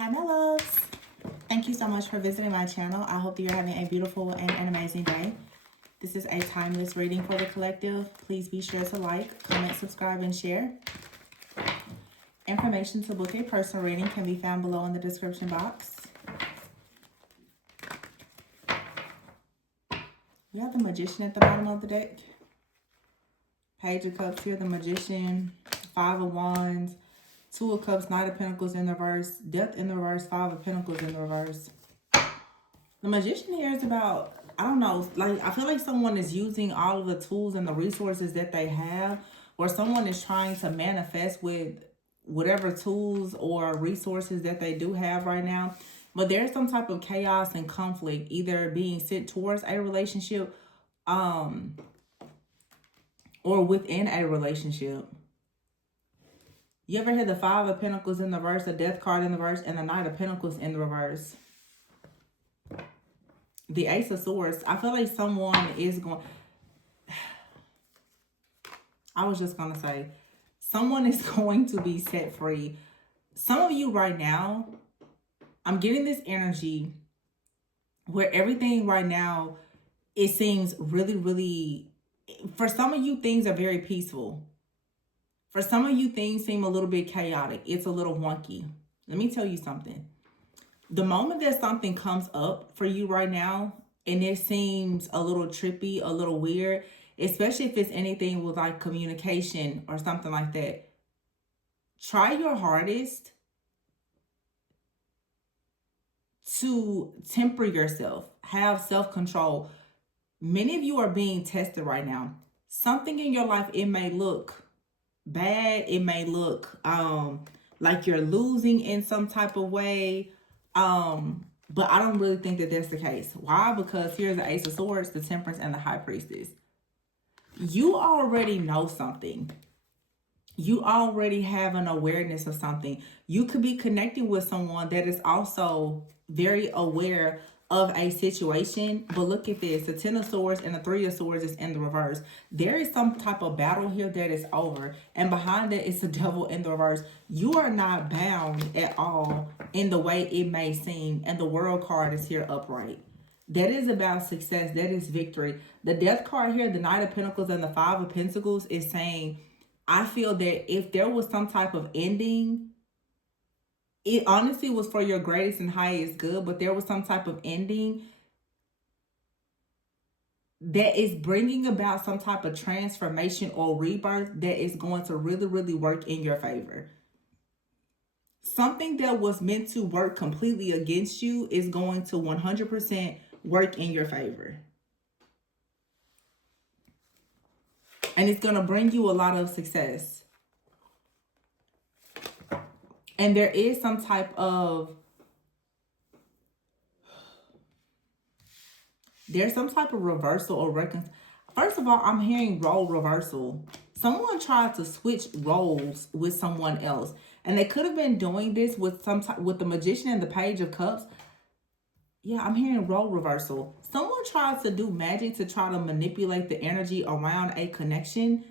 Hi, my loves. Thank you so much for visiting my channel. I hope that you're having a beautiful and an amazing day. This is a timeless reading for the collective. Please be sure to like, comment, subscribe, and share. Information to book a personal reading can be found below in the description box. We have the Magician at the bottom of the deck. Page of Cups here, the Magician, Five of Wands, Two of Cups, Knight of Pentacles in the reverse, Death in the reverse, Five of Pentacles in the reverse. The Magician here is about, I don't know, like I feel like someone is using all of the tools and the resources that they have, or someone is trying to manifest with whatever tools or resources that they do have right now. But there's some type of chaos and conflict either being sent towards a relationship or within a relationship. You ever had the Five of Pentacles in the reverse, the Death card in the reverse, and the Knight of Pentacles in the reverse? The Ace of Swords. I feel like someone is going... I was just going to say, someone is going to be set free. Some of you right now, I'm getting this energy where everything right now, it seems really, really... For some of you, things are very peaceful. For some of you, things seem a little bit chaotic. It's a little wonky. Let me tell you something. The moment that something comes up for you right now, and it seems a little trippy, a little weird, especially if it's anything with like communication or something like that, try your hardest to temper yourself. Have self-control. Many of you are being tested right now. Something in your life, it may look bad, it may look like you're losing in some type of way, but I don't really think that that's the case. Why? Because here's the Ace of Swords, the Temperance, and the High Priestess. You already know something. You already have an awareness of something. You could be connecting with someone that is also very aware of a situation. But look at this. The Ten of Swords and the Three of Swords is in the reverse. There is some type of battle here that is over. And behind that is the Devil in the reverse. You are not bound at all in the way it may seem. And the World card is here upright. That is about success. That is victory. The Death card here, the Knight of Pentacles and the Five of Pentacles is saying, I feel that if there was some type of ending, it honestly was for your greatest and highest good, but there was some type of ending that is bringing about some type of transformation or rebirth that is going to really, really work in your favor. Something that was meant to work completely against you is going to 100% work in your favor. And it's going to bring you a lot of success. And there is some type of... There's some type of reversal or reconciliation. First of all, I'm hearing role reversal. Someone tried to switch roles with someone else. And they could have been doing this with with the Magician and the Page of Cups. Yeah, I'm hearing role reversal. Someone tries to do magic to try to manipulate the energy around a connection.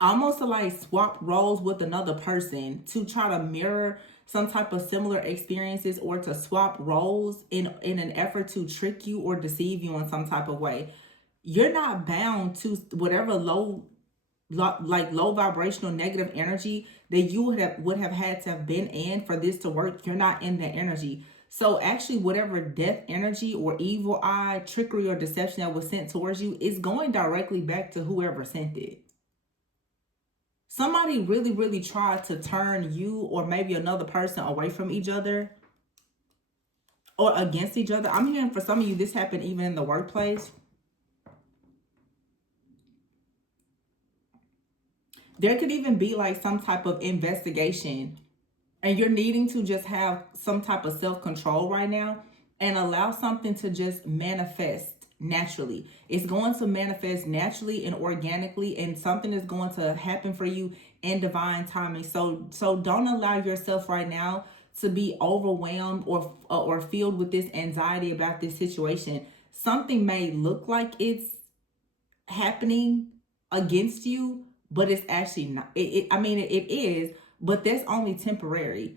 Almost to like swap roles with another person to try to mirror some type of similar experiences, or to swap roles in an effort to trick you or deceive you in some type of way. You're not bound to whatever low vibrational negative energy that you would have had to have been in for this to work. You're not in that energy. So actually, whatever death energy or evil eye, trickery, or deception that was sent towards you is going directly back to whoever sent it. Somebody really, really tried to turn you or maybe another person away from each other or against each other. I'm hearing for some of you, this happened even in the workplace. There could even be like some type of investigation, and you're needing to just have some type of self-control right now and allow something to just manifest naturally. It's going to manifest naturally and organically, and something is going to happen for you in divine timing. So don't allow yourself right now to be overwhelmed or filled with this anxiety about this situation. Something may look like it's happening against you, but it's actually not. I mean, it is, but that's only temporary.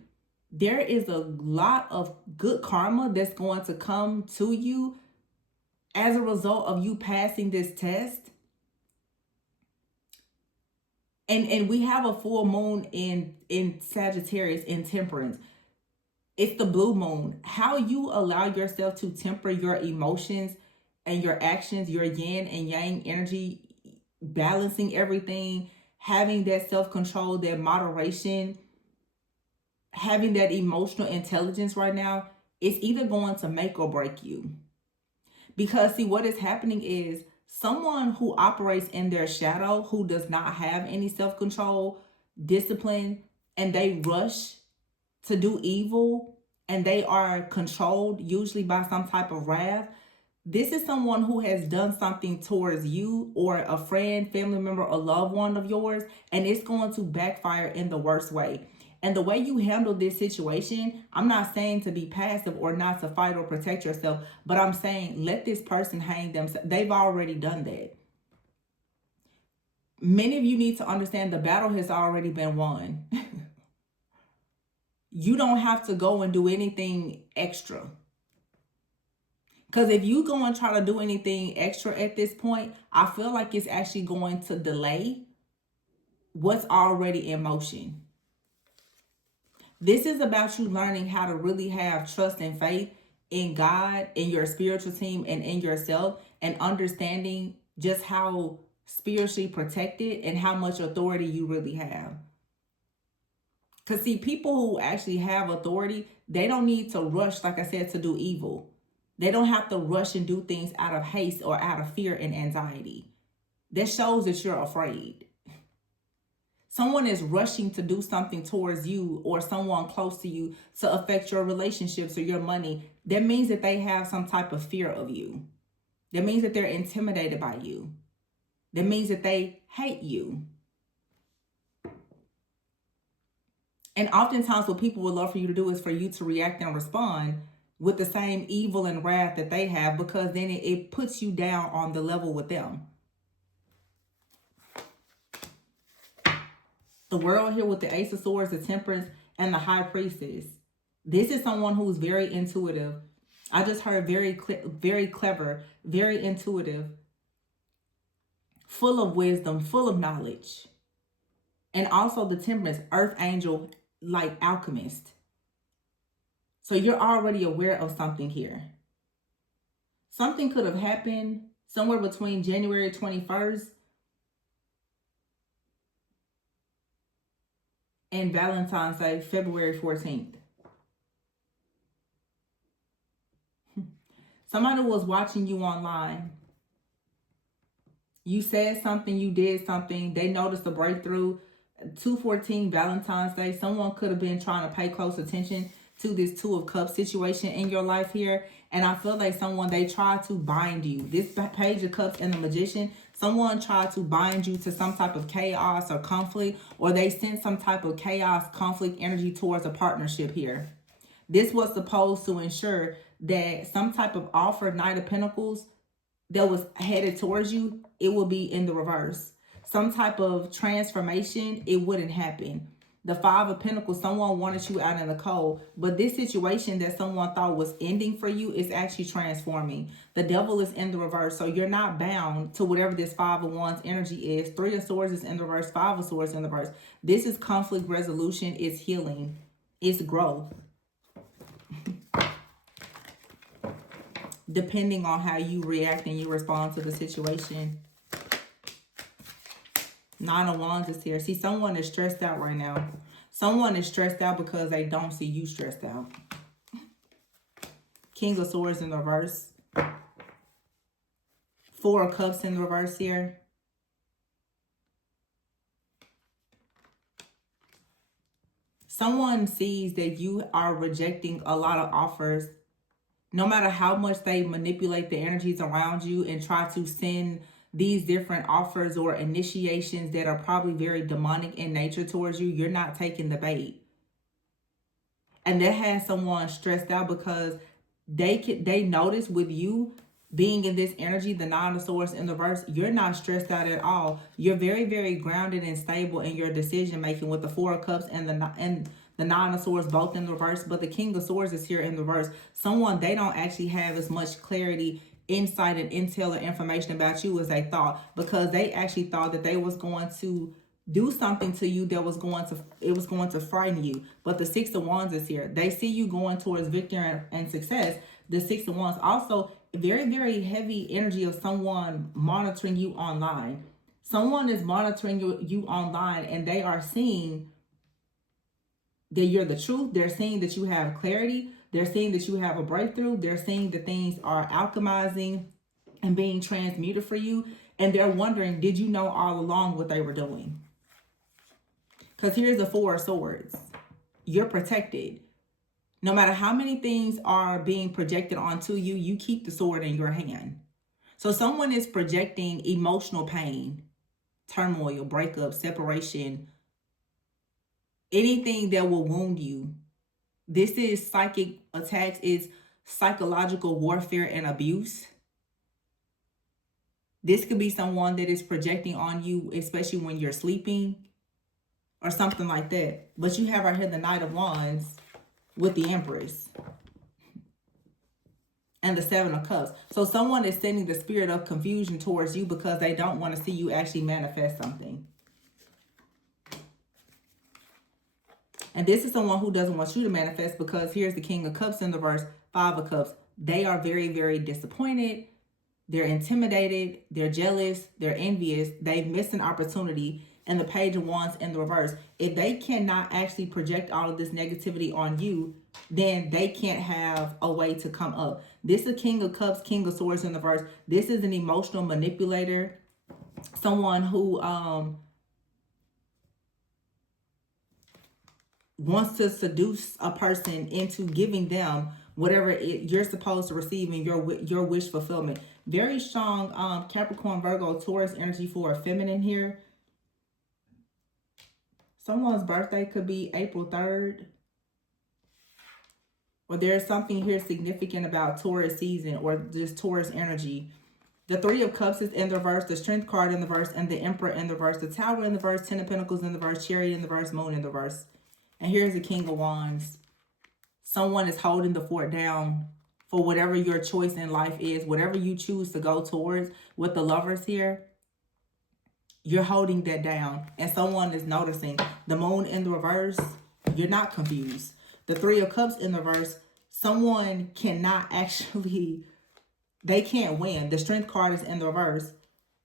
there is a lot of good karma that's going to come to you as a result of you passing this test. And we have a full moon in Sagittarius, in Temperance. It's the blue moon. How you allow yourself to temper your emotions and your actions, your yin and yang energy, balancing everything, having that self-control, that moderation, having that emotional intelligence right now, it's either going to make or break you. Because see, what is happening is someone who operates in their shadow, who does not have any self-control, discipline, and they rush to do evil, and they are controlled usually by some type of wrath. This is someone who has done something towards you or a friend, family member, or loved one of yours, and it's going to backfire in the worst way. And the way you handle this situation, I'm not saying to be passive or not to fight or protect yourself, but I'm saying let this person hang themselves. They've already done that. Many of you need to understand the battle has already been won. You don't have to go and do anything extra. Because if you go and try to do anything extra at this point, I feel like it's actually going to delay what's already in motion. This is about you learning how to really have trust and faith in God, in your spiritual team, and in yourself, and understanding just how spiritually protected and how much authority you really have. Because see, people who actually have authority, they don't need to rush, like I said, to do evil. They don't have to rush and do things out of haste or out of fear and anxiety. That shows that you're afraid. Someone is rushing to do something towards you or someone close to you to affect your relationships or your money. That means that they have some type of fear of you. That means that they're intimidated by you. That means that they hate you. And oftentimes what people would love for you to do is for you to react and respond with the same evil and wrath that they have, because then it puts you down on the level with them. The World here with the Ace of Swords, the Temperance, and the High Priestess. This is someone who's very intuitive. I just heard very clever, very intuitive, full of wisdom, full of knowledge. And also the Temperance, Earth Angel, like alchemist. So you're already aware of something here. Something could have happened somewhere between January 21st and Valentine's Day, February 14th. Somebody was watching you online. You said something, you did something, they noticed a breakthrough. 2/14, Valentine's Day, someone could have been trying to pay close attention to this Two of Cups situation in your life here. And I feel like someone, they tried to bind you. This Page of Cups and the Magician, someone tried to bind you to some type of chaos or conflict, or they sent some type of chaos, conflict energy towards a partnership here. This was supposed to ensure that some type of offer, Knight of Pentacles, that was headed towards you, it will be in the reverse. Some type of transformation, it wouldn't happen. The Five of Pentacles, someone wanted you out in the cold, but this situation that someone thought was ending for you is actually transforming. The Devil is in the reverse, so you're not bound to whatever this Five of Wands energy is. Three of Swords is in the reverse, Five of Swords in the reverse. This is conflict resolution, it's healing, it's growth. Depending on how you react and you respond to the situation. Nine of Wands is here. See, someone is stressed out right now. Someone is stressed out because they don't see you stressed out. King of Swords in the reverse. Four of Cups in the reverse here. Someone sees that you are rejecting a lot of offers. No matter how much they manipulate the energies around you and try to send these different offers or initiations that are probably very demonic in nature towards you, you're not taking the bait. And that has someone stressed out because they notice with you being in this energy, the Nine of Swords in the reverse, you're not stressed out at all. You're very, very grounded and stable in your decision making with the Four of Cups and the Nine of Swords, both in the reverse, but the King of Swords is here in the reverse. Someone, they don't actually have as much clarity, insight, and intel or information about you as they thought, because they actually thought that they was going to do something to you that was going to, it was going to frighten you. But the Six of Wands is here. They see you going towards victory and success. The Six of Wands also very, very heavy energy of someone monitoring you online. Someone is monitoring you online, and they are seeing that you're the truth. They're seeing that you have clarity. They're seeing that you have a breakthrough. They're seeing that things are alchemizing and being transmuted for you. And they're wondering, did you know all along what they were doing? Because here's the Four of Swords. You're protected. No matter how many things are being projected onto you, you keep the sword in your hand. So someone is projecting emotional pain, turmoil, breakup, separation, anything that will wound you. This is psychic attacks, it's psychological warfare and abuse. This could be someone that is projecting on you, especially when you're sleeping or something like that. But you have right here the Knight of Wands with the Empress and the Seven of Cups. So someone is sending the spirit of confusion towards you because they don't want to see you actually manifest something. And this is someone who doesn't want you to manifest, because here's the King of Cups in the reverse, Five of Cups. They are very, very disappointed. They're intimidated. They're jealous. They're envious. They've missed an opportunity. And the Page of Wands in the reverse. If they cannot actually project all of this negativity on you, then they can't have a way to come up. This is King of Cups, King of Swords in the reverse. This is an emotional manipulator. Someone who wants to seduce a person into giving them whatever you're supposed to receive in your wish fulfillment. Very strong Capricorn, Virgo, Taurus energy for a feminine here. Someone's birthday could be April 3rd. Or there's something here significant about Taurus season or just Taurus energy. The Three of Cups is in the reverse, the Strength card in the reverse, and the Emperor in the reverse, the Tower in the reverse, Ten of Pentacles in the reverse, Chariot in the reverse, Moon in the reverse. And here's the King of Wands. Someone is holding the fort down for whatever your choice in life is, whatever you choose to go towards. With the Lovers here, you're holding that down, and someone is noticing. The Moon in the reverse, you're not confused. The Three of Cups in the reverse, someone cannot actually, they can't win. The Strength card is in the reverse.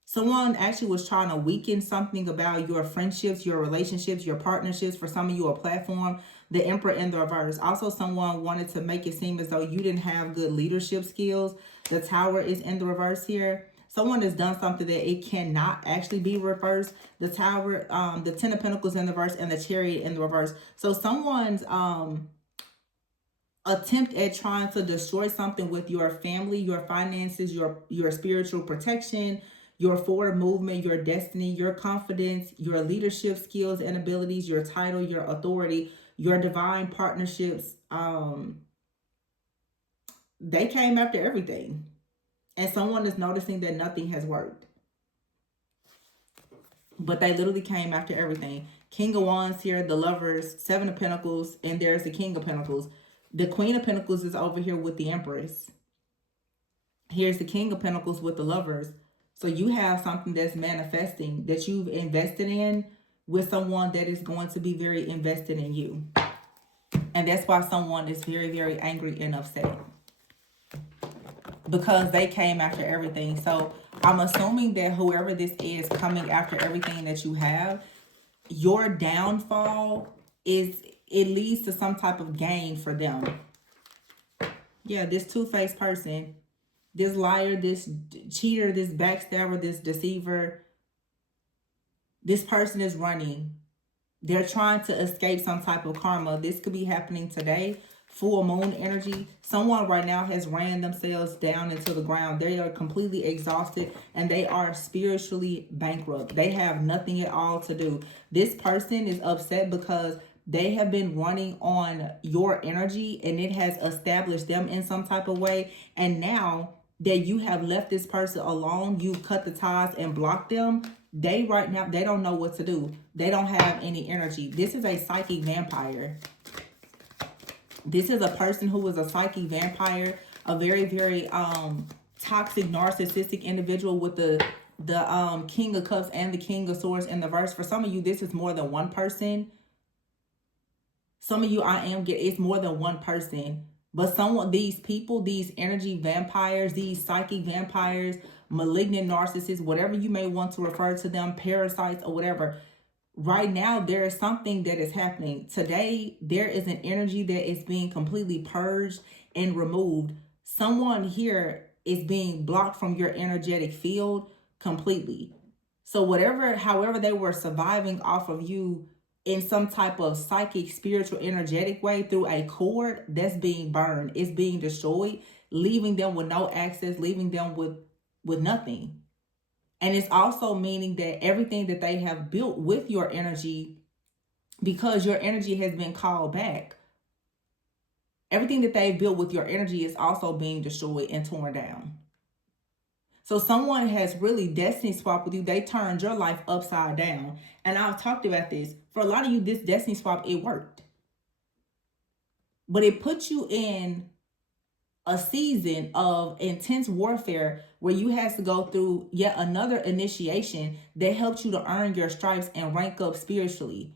Someone actually was trying to weaken something about your friendships, your relationships, your partnerships. For some of you, a platform. The Emperor in the reverse. Also, someone wanted to make it seem as though you didn't have good leadership skills. The Tower is in the reverse here. Someone has done something that it cannot actually be reversed. The Tower, the Ten of Pentacles in the reverse, and the Chariot in the reverse. So someone's attempt at trying to destroy something with your family, your finances, your spiritual protection, your forward movement, your destiny, your confidence, your leadership skills and abilities, your title, your authority, your divine partnerships. They came after everything. And someone is noticing that nothing has worked. But they literally came after everything. King of Wands here, the Lovers, Seven of Pentacles, and there's the King of Pentacles. The Queen of Pentacles is over here with the Empress. Here's the King of Pentacles with the Lovers. So you have something that's manifesting that you've invested in with someone that is going to be very invested in you. And that's why someone is very, very angry and upset. Because they came after everything. So I'm assuming that whoever this is coming after everything that you have, your downfall is, it leads to some type of gain for them. Yeah, this two-faced person, this liar, this cheater, this backstabber, this deceiver, this person is running. They're trying to escape some type of karma. This could be happening today. Full moon energy. Someone right now has ran themselves down into the ground. They are completely exhausted and they are spiritually bankrupt. They have nothing at all to do. This person is upset because they have been running on your energy and it has established them in some type of way. And now that you have left this person alone, you cut the ties and blocked them. They right now, they don't know what to do. They don't have any energy. This is a psychic vampire. This is a person who is a psychic vampire, a very, very toxic, narcissistic individual with the King of Cups and the King of Swords in the verse. For some of you, this is more than one person. Some of you, it's more than one person. But these people, these energy vampires, these psychic vampires, malignant narcissists, whatever you may want to refer to them, parasites or whatever, right now there is something that is happening. Today, there is an energy that is being completely purged and removed. Someone here is being blocked from your energetic field completely. So however they were surviving off of you in some type of psychic, spiritual, energetic way through a cord, that's being burned. It's being destroyed, leaving them with no access, leaving them with nothing. And it's also meaning that everything that they have built with your energy, because your energy has been called back, everything that they built with your energy is also being destroyed and torn down. So someone has really destiny swapped with you. They turned your life upside down. And I've talked about this. For a lot of you, this destiny swap, it worked. But it put you in a season of intense warfare where you had to go through yet another initiation that helped you to earn your stripes and rank up spiritually.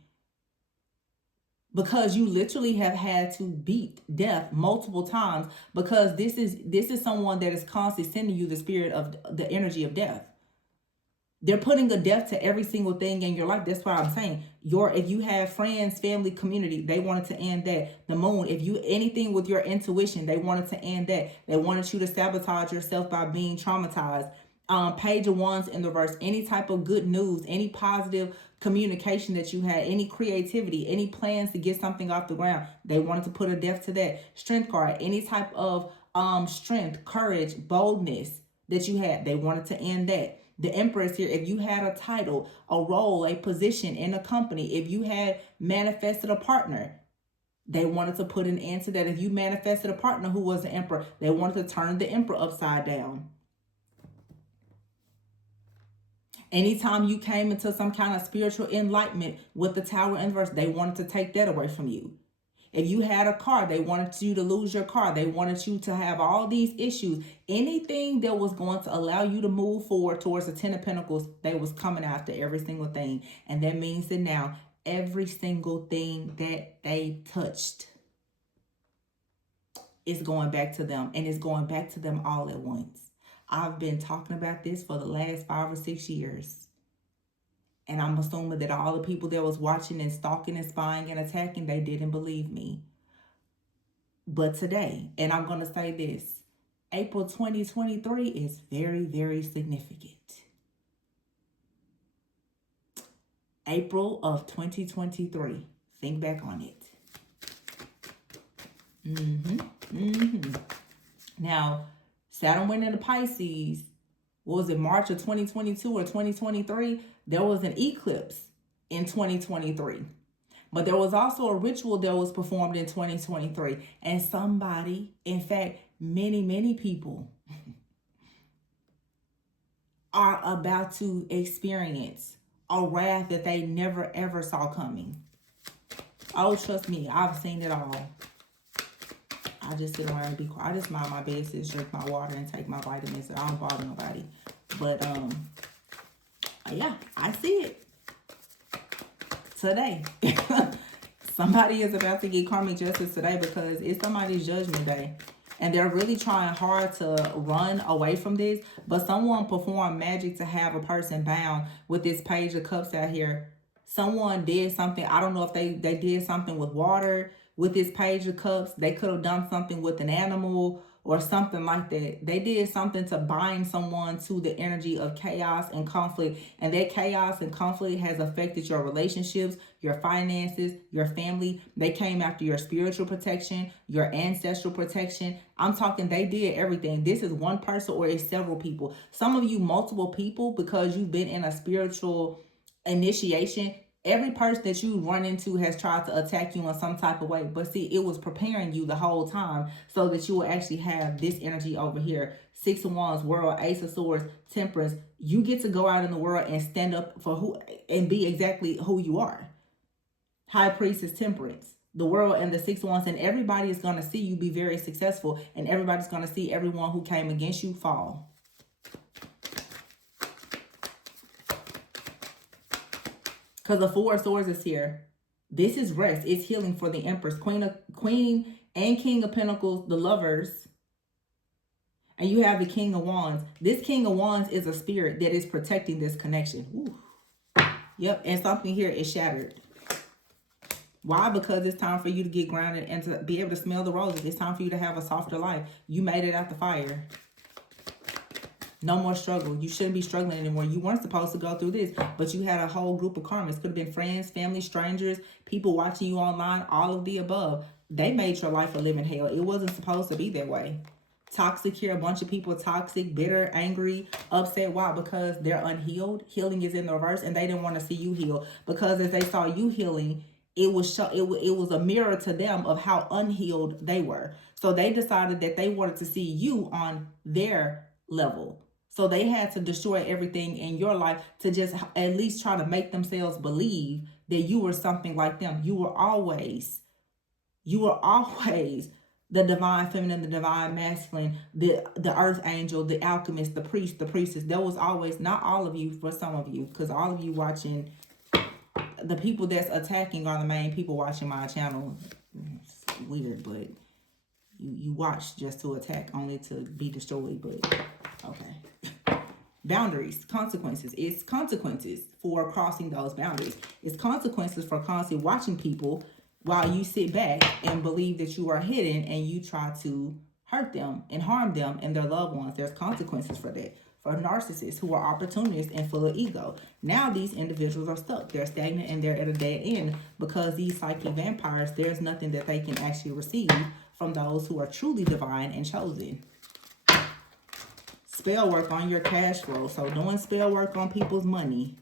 Because you literally have had to beat death multiple times, because this is someone that is constantly sending you the spirit of the energy of death. They're putting a death to every single thing in your life. That's why I'm saying, if you have friends, family, community, they wanted to end that. The moon, if you anything with your intuition, they wanted to end that. They wanted you to sabotage yourself by being traumatized. Page of Wands in the reverse, any type of good news, any positive communication that you had, any creativity, any plans to get something off the ground, they wanted to put a death to that. Strength card, any type of strength, courage, boldness that you had, they wanted to end that. The Empress here, if you had a title, a role, a position in a company, if you had manifested a partner, they wanted to put an end to that. If you manifested a partner who was the Emperor, they wanted to turn the Emperor upside down. Anytime you came into some kind of spiritual enlightenment with the Tower in reverse, they wanted to take that away from you. If you had a car, they wanted you to lose your car. They wanted you to have all these issues. Anything that was going to allow you to move forward towards the Ten of Pentacles, they was coming after every single thing. And that means that now every single thing that they touched is going back to them, and it's going back to them all at once. I've been talking about this for the last 5 or 6 years. And I'm assuming that all the people that was watching and stalking and spying and attacking, they didn't believe me. But today, and I'm going to say this, April 2023 is very, very significant. April of 2023. Think back on it. Now, Saturn went into Pisces. What was it, March of 2022 or 2023? There was an eclipse in 2023. But there was also a ritual that was performed in 2023. And somebody, in fact, many, many people are about to experience a wrath that they never, ever saw coming. Oh, trust me, I've seen it all. I just sit around and be quiet. I just mind my business, drink my water, and take my vitamins. I don't bother nobody. But, yeah, I see it. Today. Somebody is about to get karmic justice today because it's somebody's judgment day. And they're really trying hard to run away from this. But someone performed magic to have a person bound with this Page of Cups out here. Someone did something. I don't know if they did something with water with this Page of Cups. They could have done something with an animal or something like that. They did something to bind someone to the energy of chaos and conflict. And that chaos and conflict has affected your relationships, your finances, your family. They came after your spiritual protection, your ancestral protection. I'm talking, they did everything. This is one person or it's several people. Some of you, multiple people, because you've been in a spiritual initiation. Every person that you run into has tried to attack you in some type of way. But see, it was preparing you the whole time so that you will actually have this energy over here. 6 of Wands, World, Ace of Swords, Temperance. You get to go out in the world and stand up for who and be exactly who you are. High Priestess, Temperance. The world and the six wands, and everybody is going to see you be very successful, and everybody's going to see everyone who came against you fall. Because the Four of Swords is here. This is rest. It's healing for the Empress, Queen and King of Pentacles, the Lovers. And you have the King of Wands. This King of Wands is a spirit that is protecting this connection. Ooh. Yep, and something here is shattered. Why? Because it's time for you to get grounded and to be able to smell the roses. It's time for you to have a softer life. You made it out the fire. No more struggle. You shouldn't be struggling anymore. You weren't supposed to go through this, but you had a whole group of karmas. Could have been friends, family, strangers, people watching you online, all of the above. They made your life a living hell. It wasn't supposed to be that way. Toxic here, a bunch of people toxic, bitter, angry, upset. Why? Because they're unhealed. Healing is in the reverse, and they didn't want to see you heal. Because as they saw you healing, it was a mirror to them of how unhealed they were. So they decided that they wanted to see you on their level. So they had to destroy everything in your life to just at least try to make themselves believe that you were something like them. You were always the divine feminine, the divine masculine, the earth angel, the alchemist, the priest, the priestess. There was always, not all of you, but some of you, because all of you watching, the people that's attacking are the main people watching my channel. It's weird, but you watch just to attack, only to be destroyed. But okay. Boundaries, consequences. It's consequences for crossing those boundaries. It's consequences for constantly watching people while you sit back and believe that you are hidden and you try to hurt them and harm them and their loved ones. There's consequences for that. For narcissists who are opportunists and full of ego. Now these individuals are stuck. They're stagnant and they're at a dead end because these psychic vampires, there's nothing that they can actually receive from those who are truly divine and chosen. Spell work on your cash flow. So doing spell work on people's money.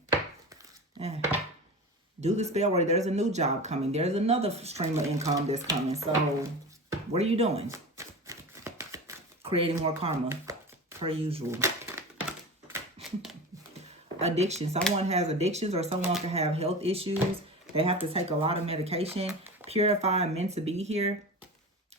Do the spell work. There's a new job coming. There's another stream of income that's coming. So what are you doing? Creating more karma, per usual. Addiction. Someone has addictions, or someone can have health issues. They have to take a lot of medication. Purify, meant to be here.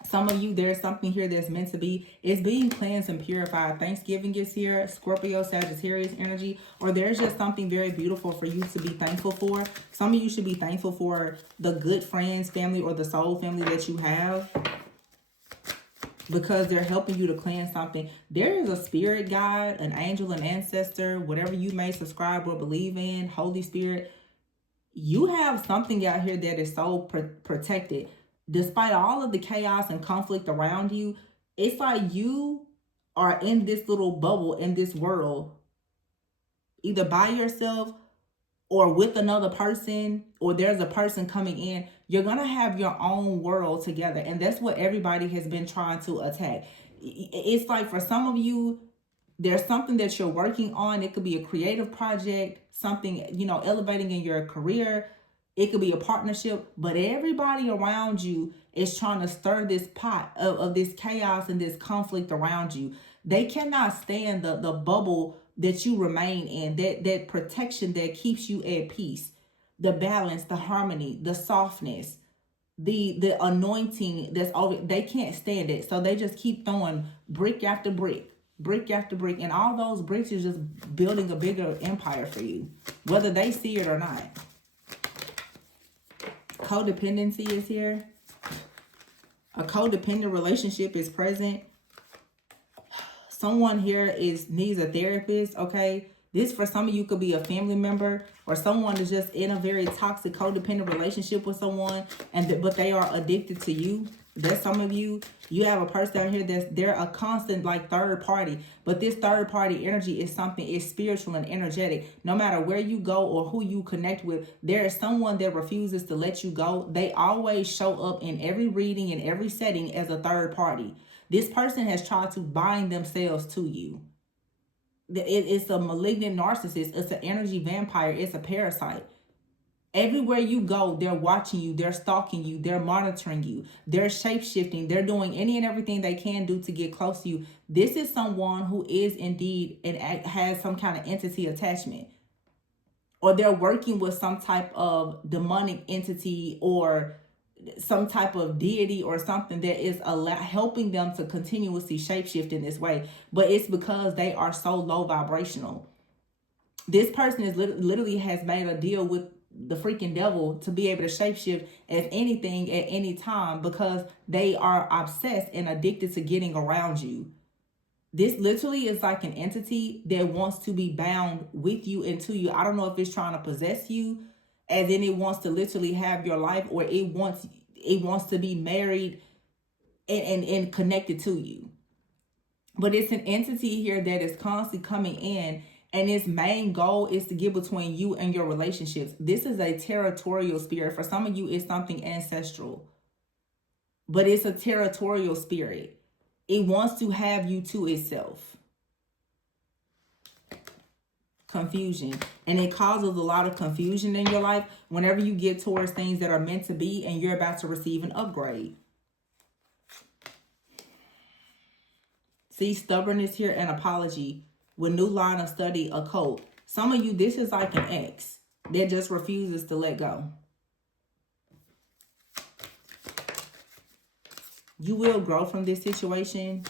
Some of you, there's something here that's meant to be. It's being cleansed and purified. Thanksgiving is here. Scorpio, Sagittarius energy. Or there's just something very beautiful for you to be thankful for. Some of you should be thankful for the good friends, family, or the soul family that you have, because they're helping you to cleanse something. There is a spirit guide, an angel, an ancestor, whatever you may subscribe or believe in, Holy Spirit. You have something out here that is so protected. Despite all of the chaos and conflict around you, it's like you are in this little bubble in this world, either by yourself or with another person, or there's a person coming in. You're going to have your own world together. And that's what everybody has been trying to attack. It's like for some of you, there's something that you're working on. It could be a creative project, something, elevating in your career. It could be a partnership, but everybody around you is trying to stir this pot of this chaos and this conflict around you. They cannot stand the bubble that you remain in, that protection that keeps you at peace, the balance, the harmony, the softness, the anointing that's over. They can't stand it. So they just keep throwing brick after brick, brick after brick. And all those bricks is just building a bigger empire for you, whether they see it or not. Codependency is here. A codependent relationship is present. Someone here needs a therapist, okay? This for some of you could be a family member, or someone is just in a very toxic codependent relationship with someone, but they are addicted to you. There's some of you, you have a person out here they're a constant like third party, but this third party energy is something, it's spiritual and energetic. No matter where you go or who you connect with, there is someone that refuses to let you go. They always show up in every reading, in every setting as a third party. This person has tried to bind themselves to you. It's a malignant narcissist. It's an energy vampire. It's a parasite. Everywhere you go, they're watching you, they're stalking you, they're monitoring you, they're shape-shifting, they're doing any and everything they can do to get close to you. This is someone who is indeed and has some kind of entity attachment, or they're working with some type of demonic entity or some type of deity or something that is helping them to continuously shapeshift in this way. But it's because they are so low vibrational. This person is literally has made a deal with the freaking devil to be able to shapeshift as anything at any time, because they are obsessed and addicted to getting around you. This literally is like an entity that wants to be bound with you and to you. I don't know if it's trying to possess you, as in it wants to literally have your life, or it wants to be married and connected to you. But it's an entity here that is constantly coming in, and its main goal is to get between you and your relationships. This is a territorial spirit. For some of you, it's something ancestral, but it's a territorial spirit. It wants to have you to itself. Confusion. And it causes a lot of confusion in your life whenever you get towards things that are meant to be and you're about to receive an upgrade. See, stubbornness here and apology with new line of study, occult. Some of you, this is like an ex that just refuses to let go. You will grow from this situation.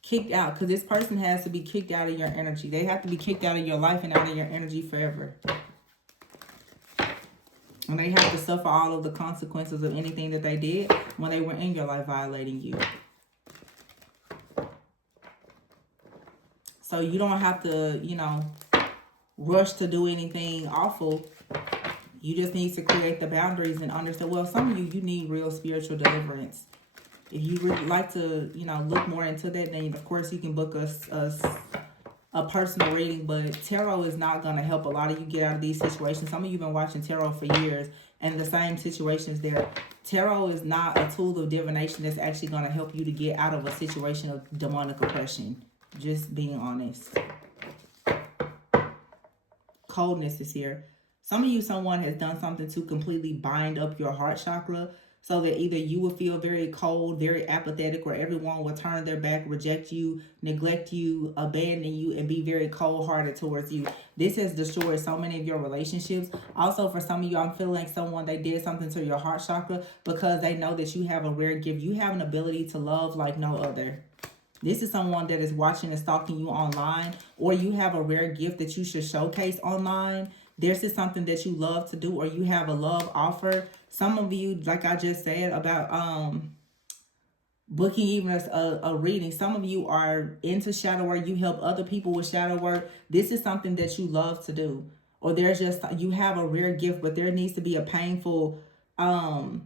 Kicked out, because this person has to be kicked out of your energy. They have to be kicked out of your life and out of your energy forever. And they have to suffer all of the consequences of anything that they did when they were in your life violating you. So you don't have to, rush to do anything awful. You just need to create the boundaries and understand. Well, some of you need real spiritual deliverance. If you would like to, look more into that, then of course you can book us a personal reading. But tarot is not going to help a lot of you get out of these situations. Some of you have been watching tarot for years and the same situations there. Tarot is not a tool of divination that's actually going to help you to get out of a situation of demonic oppression. Just being honest. Coldness is here. Some of you, someone has done something to completely bind up your heart chakra, so that either you will feel very cold, very apathetic, or everyone will turn their back, reject you, neglect you, abandon you, and be very cold-hearted towards you. This has destroyed so many of your relationships. Also, for some of you, I'm feeling like someone, they did something to your heart chakra because they know that you have a rare gift. You have an ability to love like no other. This is someone that is watching and stalking you online, or you have a rare gift that you should showcase online. This is something that you love to do, or you have a love offer. Some of you, like I just said about booking even a reading. Some of you are into shadow work. You help other people with shadow work. This is something that you love to do. Or there's just, you have a rare gift, but there needs to be a painful, like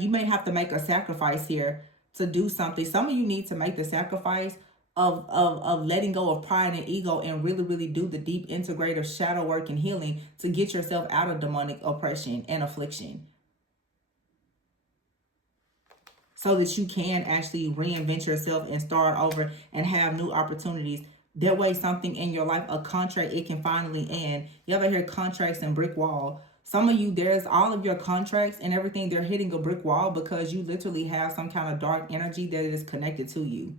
you may have to make a sacrifice here to do something. Some of you need to make the sacrifice of letting go of pride and ego and really do the deep integrative shadow work and healing to get yourself out of demonic oppression and affliction, so that you can actually reinvent yourself and start over and have new opportunities. That way, something in your life, a contract, it can finally end. You ever hear contracts and brick wall? Some of you, there's all of your contracts and everything, they're hitting a brick wall because you literally have some kind of dark energy that is connected to you.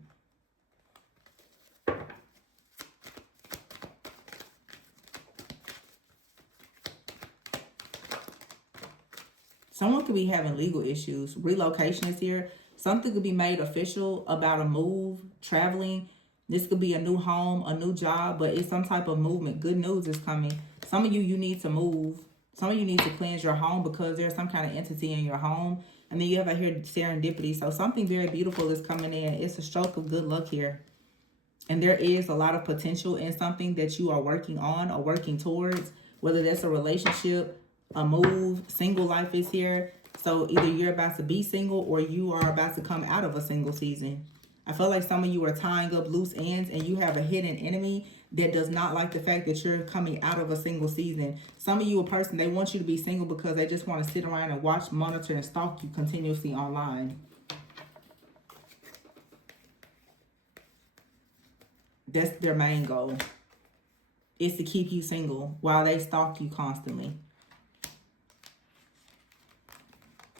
Someone could be having legal issues. Relocation is here. Something could be made official about a move, traveling. This could be a new home, a new job, but it's some type of movement. Good news is coming. Some of you need to move. Some of you need to cleanse your home because there's some kind of entity in your home. And then you have here serendipity. So something very beautiful is coming in. It's a stroke of good luck here. And there is a lot of potential in something that you are working on or working towards, whether that's a relationship, a move, single life is here. So either you're about to be single or you are about to come out of a single season. I feel like some of you are tying up loose ends and you have a hidden enemy that does not like the fact that you're coming out of a single season. Some of you, a person, they want you to be single because they just want to sit around and watch, monitor, and stalk you continuously online. That's their main goal, is to keep you single while they stalk you constantly.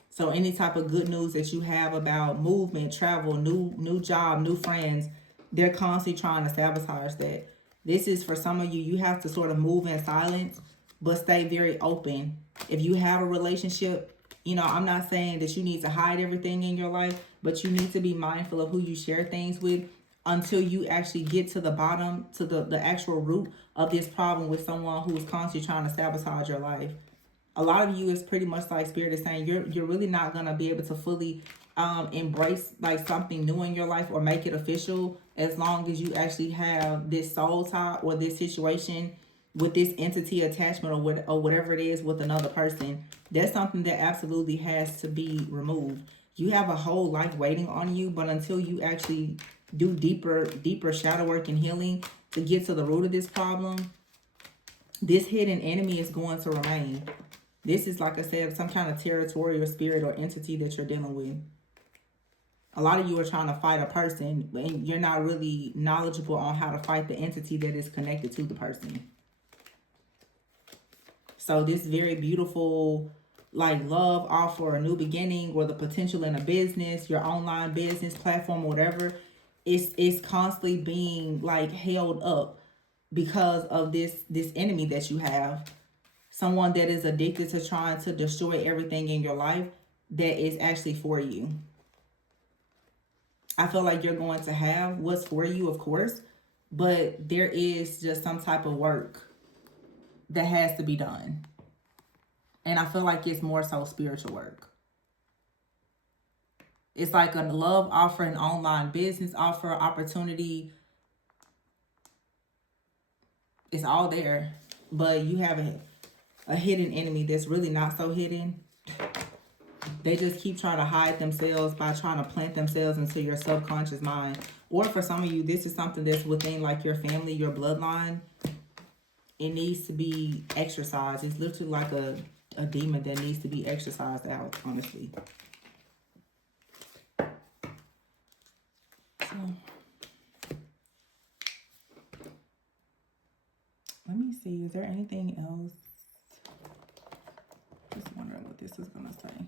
So any type of good news that you have about movement, travel, new job, new friends, they're constantly trying to sabotage that. This is for some of you, you have to sort of move in silence but stay very open. If you have a relationship, you know, I'm not saying that you need to hide everything in your life, but you need to be mindful of who you share things with until you actually get to the bottom, to the actual root of this problem with someone who is constantly trying to sabotage your life. A lot of you is pretty much like Spirit is saying, you're really not going to be able to fully embrace like something new in your life or make it official as long as you actually have this soul tie or this situation with this entity attachment or whatever it is with another person. That's something that absolutely has to be removed. You have a whole life waiting on you, but until you actually do deeper shadow work and healing to get to the root of this problem, this hidden enemy is going to remain. This is, like I said, some kind of territorial spirit or entity that you're dealing with. A lot of you are trying to fight a person, and you're not really knowledgeable on how to fight the entity that is connected to the person. So this very beautiful, like, love offer, a new beginning, or the potential in a business, your online business platform, whatever, it's constantly being like held up because of this enemy that you have. Someone that is addicted to trying to destroy everything in your life that is actually for you. I feel like you're going to have what's for you, of course, but there is just some type of work that has to be done. And I feel like it's more so spiritual work. It's like a love offer, an online business offer, opportunity. It's all there, but you have a hidden enemy that's really not so hidden. They just keep trying to hide themselves by trying to plant themselves into your subconscious mind. Or for some of you, this is something that's within like your family, your bloodline. It needs to be exorcised. It's literally like a demon that needs to be exorcised out, honestly. So, let me see. Is there anything else? Just wondering what this is going to say.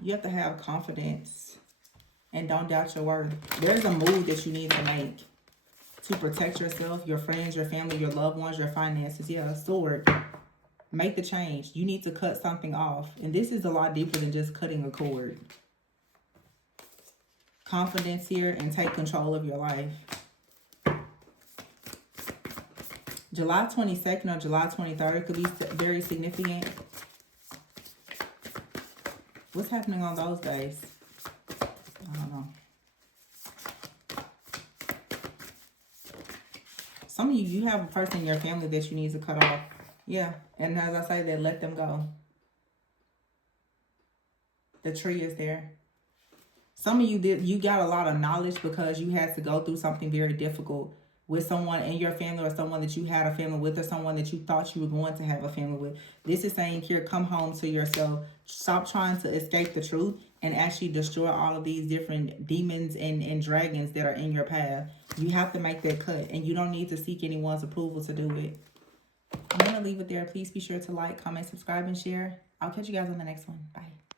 You have to have confidence and don't doubt your worth. There's a move that you need to make to protect yourself, your friends, your family, your loved ones, your finances. Yeah, sword. Make the change. You need to cut something off. And this is a lot deeper than just cutting a cord. Confidence here and take control of your life. July 22nd or July 23rd could be very significant. What's happening on those days? I don't know. Some of you have a person in your family that you need to cut off. Yeah, and as I say, that let them go. The tree is there. Some of you you got a lot of knowledge because you had to go through something very difficult with someone in your family or someone that you had a family with or someone that you thought you were going to have a family with. This is saying here, come home to yourself. Stop trying to escape the truth and actually destroy all of these different demons and dragons that are in your path. You have to make that cut, and you don't need to seek anyone's approval to do it. I'm going to leave it there. Please be sure to like, comment, subscribe, and share. I'll catch you guys on the next one. Bye.